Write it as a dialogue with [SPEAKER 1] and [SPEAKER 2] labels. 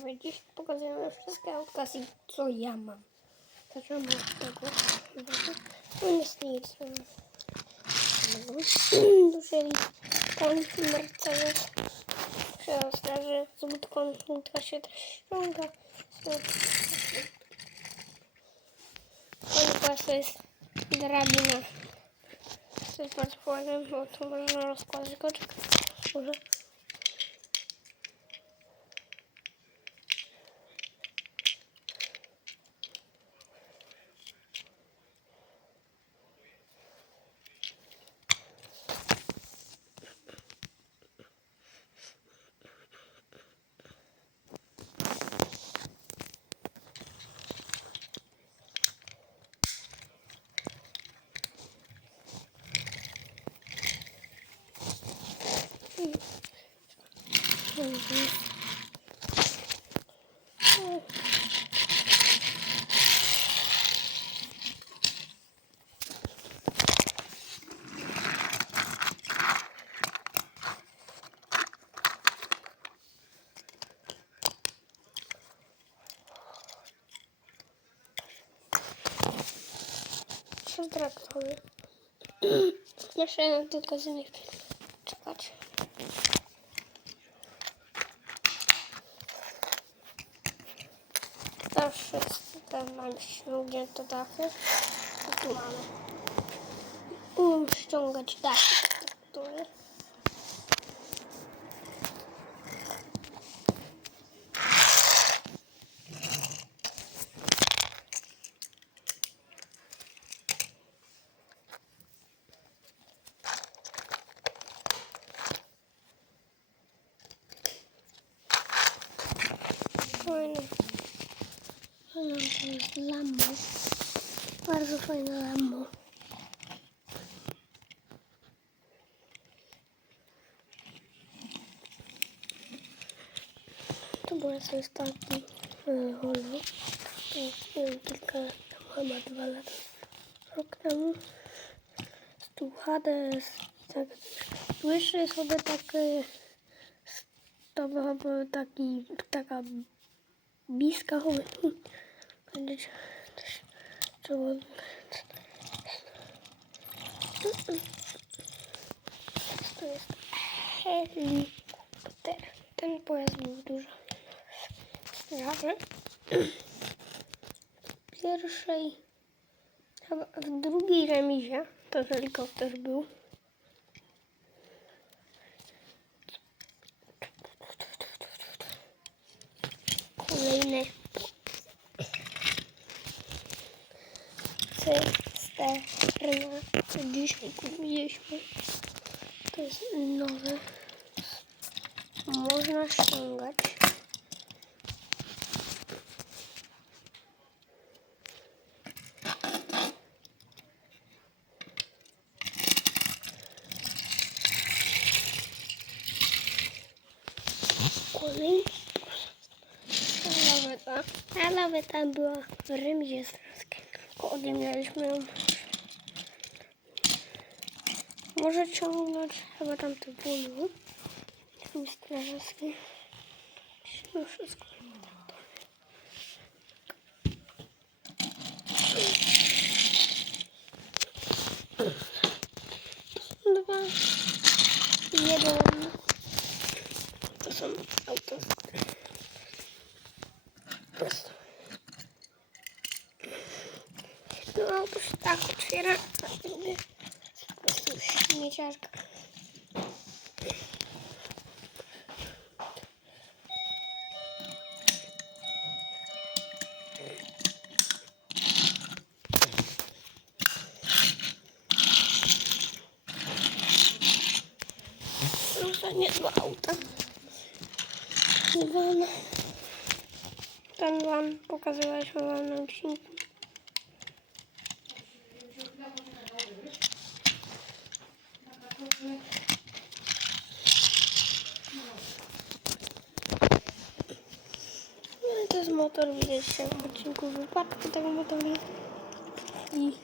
[SPEAKER 1] widzowie, dziś pokazujemy wszystkie z- co ja mam. Zaczynamy od tego. Tu jest nic. Dużyli koń Mercedes. Przeostraży z łódką. Łódka się też ściąga. Koń właśnie jest drabina. Z smartfonem, bo tu można rozkładać koczek. Trzy traktory. Jeszcze tylko z nich czekać. Też jest ten mam ściągnięte dachy. I tu mamy. Umiem ściągać dachy, fajne. Fajne to jest Lambo. Bardzo fajne Lambo. To było coś taki e, holo. To jest kilka chyba dwa lata. Rok temu. Tu Hades. Tak, słyszy sobie tak e, to byłaby taki, taka też trzeba to jest helikopter. Ten pojazd był dużo straży w pierwszej w drugiej remizie to helikopter był cysterna, co dzisiaj kupiliśmy. To jest nowe. Można ściągać. Ta laweta. Ta laweta była w remizie straskiej. Tylko odmienialiśmy ją. Może ciągnąć chyba tam to było. Tam strażacki. No wszystko. Dwa. Jeden. To są auta. Prosto. No auto się tak otwiera. a jakby Po prostu śmieciarka. Ostatnie dwa auta. Van. Ten motor deixa eu inclusive para que tem um motor e